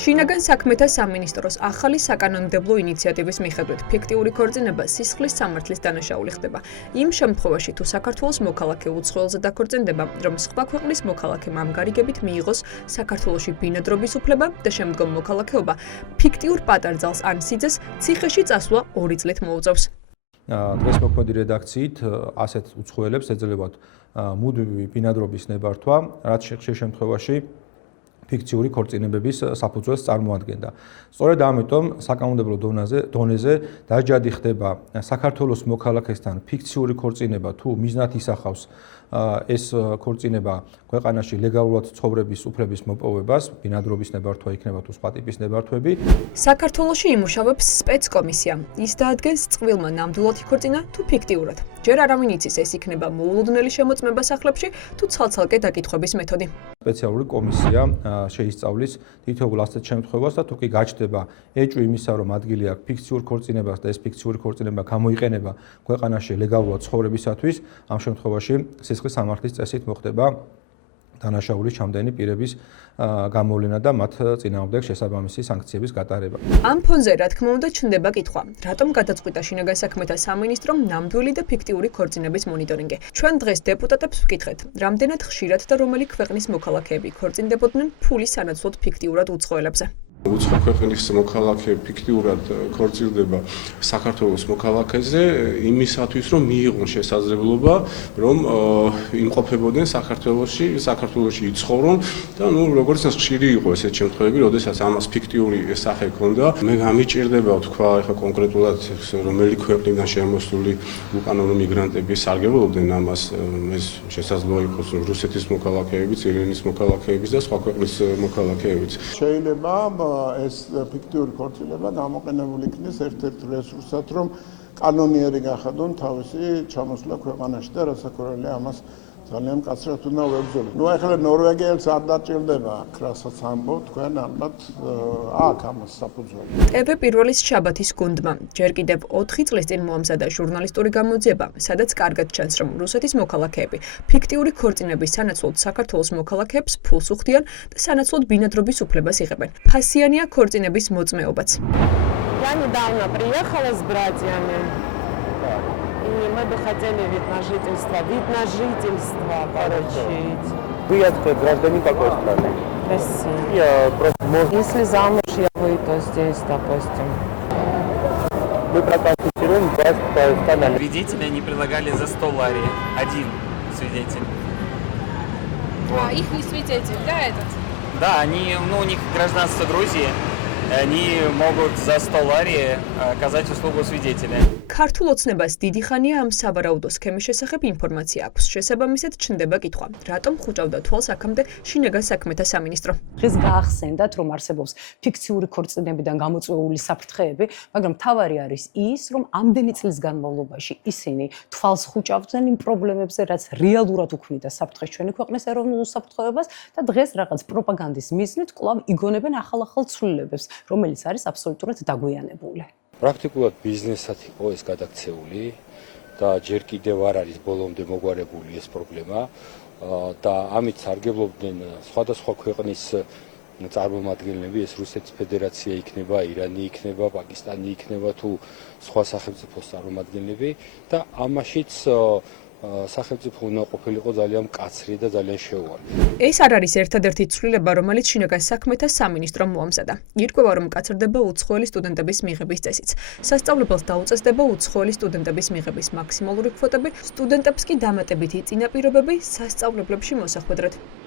შინაგან საქმეთა სამინისტროს ახალი საკანონმდებლო ინიციატივის მიხედვით ფიქტიური ქორწინება სისხლის სამართლის დანაშაული ხდება. იმ შემთხვევაში, თუ საქართველოს მოქალაქე უცხოელზე დაქორწინდება, რომ სხვა ქვეყნის მოქალაქემ ამ გარიგებით მიიღოს საქართველოში ბინადრობის უფლება და შემდგომ მოქალაქეობა, ფიქტიურ პატარძალს ან სიძეს ციხეში წასვლა 2 წლით მოუწევს. დღეს მოქმედი რედაქციით ასეთ უცხოელებს ეძლებათ მუდმივი ბინადრობის ნებართვა, რაც ხშირ შემთხვევაში ფიქციური ქორწინებების საფუძველს წარმოადგენდა. სწორედ ამიტომ საკანონმდებლო დონეზე დაჯადი ხდება საქართველოს მოქალაქესთან ფიქციური ქორწინება თუ მიზნად ისახავს ეს ქორწინება ქვეყანაში ლეგალურად ცხოვრების უფლების მოპოვებას, ბინადრობის ნებართვა იქნება თუ სხვა ტიპის ნებართვები. საქართველოში იმუშავებს სპეცკომისია. ის დაადგენს წყვილმა ნამდვილად იქორწინა თუ ფიქტიურად. ჯერ არავინ იცის ეს იქნება მოულოდნელი შემოწმება სახლებში თუ ცალ-ცალკე დაკითხვების მეთოდი. სპეციალური კომისია შეისწავლის თითოეულ ასეთ შემთხვევას და თუ კი გაჩნდება ეჭვი იმისა, რომ ადგილი აქვს ფიქციურ ქორწინებას და ეს ფიქციური ქორწინება გამოიყენება ქვეყანაში ლეგალურად ცხოვრებისათვის, ამ შემთხვევაში სისხლის სამართლის წესით მოხდება დანაშაულის ჩამდენი პირების გამოვლენა და მათ წინააღმდეგ შესაბამისი სანქციების გატარება. ამ ფონზე, რა თქმა უნდა, ჩნდება კითხვა, რატომ გადაწყვიტა შინაგან საქმეთა სამინისტრომ ნამდვილი და ფიქტიური ქორწინების მონიტორინგი. ჩვენ დღეს დეპუტატებს ვკითხეთ, რამდენად ხშირად და რომელი ქვეყნის მოქალაქეები ქორწინდებოდნენ ფულის სანაცვლოდ ფიქტიურად უცხოელებზე. უცხო ქვეყნის მოქალაქე ფიქტიურად ქორწილდება საქართველოს მოქალაქეზე იმისათვის, რომ მიიღონ შესაძლებლობა, რომ იმყოფებოდნენ საქართველოში იცხოვრონ და როგორც ხშირი იყო ესეთ შემთხვევები, როდესაც ამას ფიქტიური სახე ჰქონდა. მე გამიჭირდება თქვა ახლა კონკრეტულად რომელი ქვეყნიდან შემოსული უკანონო მიგრანტები სარგებლობდნენ ამას, ეს შესაძლოა იყოს რუსეთის მოქალაქეებიც, ირანის მოქალაქეებიც და სხვა ქვეყნის მოქალაქეებიც. შეიძლება ეს ფიქტიური ქორწინება გამოყენებული იქნეს ერთ-ერთ რესურსად, რომ კანონიერი გახადონ თავისი ჩამოსვლა ქვეყანაში და რასაკვირველია ამას ძალიან მკაცრად უნდა ვებრძოლოთ. ნუ ახლა ნორვეგიელს არ დაჭირდება, რასაც ამბობ, თქვენ ალბათ აქ ამას საფუძველი. TV პირველის შაბათის გუნდმა ჯერ კიდევ 4 წლის წინ მოამზადა ჟურნალისტური გამოძიება, სადაც კარგად ჩანს, რომ რუსეთის მოქალაქეები ფიქტიური ქორწინების სანაცვლოდ საქართველოს მოქალაქეებს ფულს უხდიან და санაცვლოდ бинадробის უფლებას იღებენ. Фасიანია ქორწინების მოწმეობაც. Я недавно приехала с братьями. И мы бы хотели вид на жительство получить. Вы гражданин какой страны? России. Если замуж я выйду, то здесь, допустим. Мы проконсультируем вас по канале. Свидетеля они предлагали за 100 лари. Один свидетель. А их не свидетель, да, этот? Да, у них гражданство Грузии. Они могут за 100 лари оказать услугу свидетеля. ქართულ ოცნებას დიდი ხანია ამ სავარაუდო სქემის შესახებ ინფორმაცია აქვს. შესაბამისად ჩნდება კითხვა, რატომ ხუჭავდა თვალს აქამდე შინაგან საქმეთა სამინისტრო. დღეს გაახსენდათ, რომ არსებობს ფიქციური ქორწინებიდან გამოწვეული საფრთხეები, მაგრამ მთავარი არის ის, რომ ამდენი წლის განმავლობაში ისინი თვალს ხუჭავდნენ იმ პრობლემებზე, რაც რეალურად უქმნიდა საფრთხეს ჩვენი ქვეყნის ეროვნულ უსაფრთხოებას და დღეს რაღაც პროპაგანდის მიზნით კვლავ იგონებენ ახალ ცვლილებებს, რომელიც არის აბსოლუტურად დაგვიანებული. პრაქტიკულად ბიზნესად იყო ეს გადაქცეული და ჯერ კიდევ არ არის ბოლომდე მოგვარებული ეს პრობლემა და ამით სარგებლობდნენ სხვადასხვა ქვეყნის წარმომადგენლები, ეს რუსეთის ფედერაცია იქნება, ირანი იქნება, პაკისტანი იქნება თუ სხვა სახელმწიფოს წარმომადგენლები და ამაშიც სახელმწიფო უნდა ყოფილიყო ძალიან მკაცრი და ძალიან შეუვალი. ეს არ არის ერთადერთი ცვლილება, რომელიც შინაგან საქმეთა სამინისტრომ მოამზადა. ირკვევა, რომ მკაცრდება უცხოელი სტუდენტების მიღების წესიც. სასწავლებელს დაუწესდება უცხოელი სტუდენტების მიღების მაქსიმალური კვოტები, სტუდენტებს კი დამატებითი წინაპირობები სასწავლებლებში მოსახვედრად.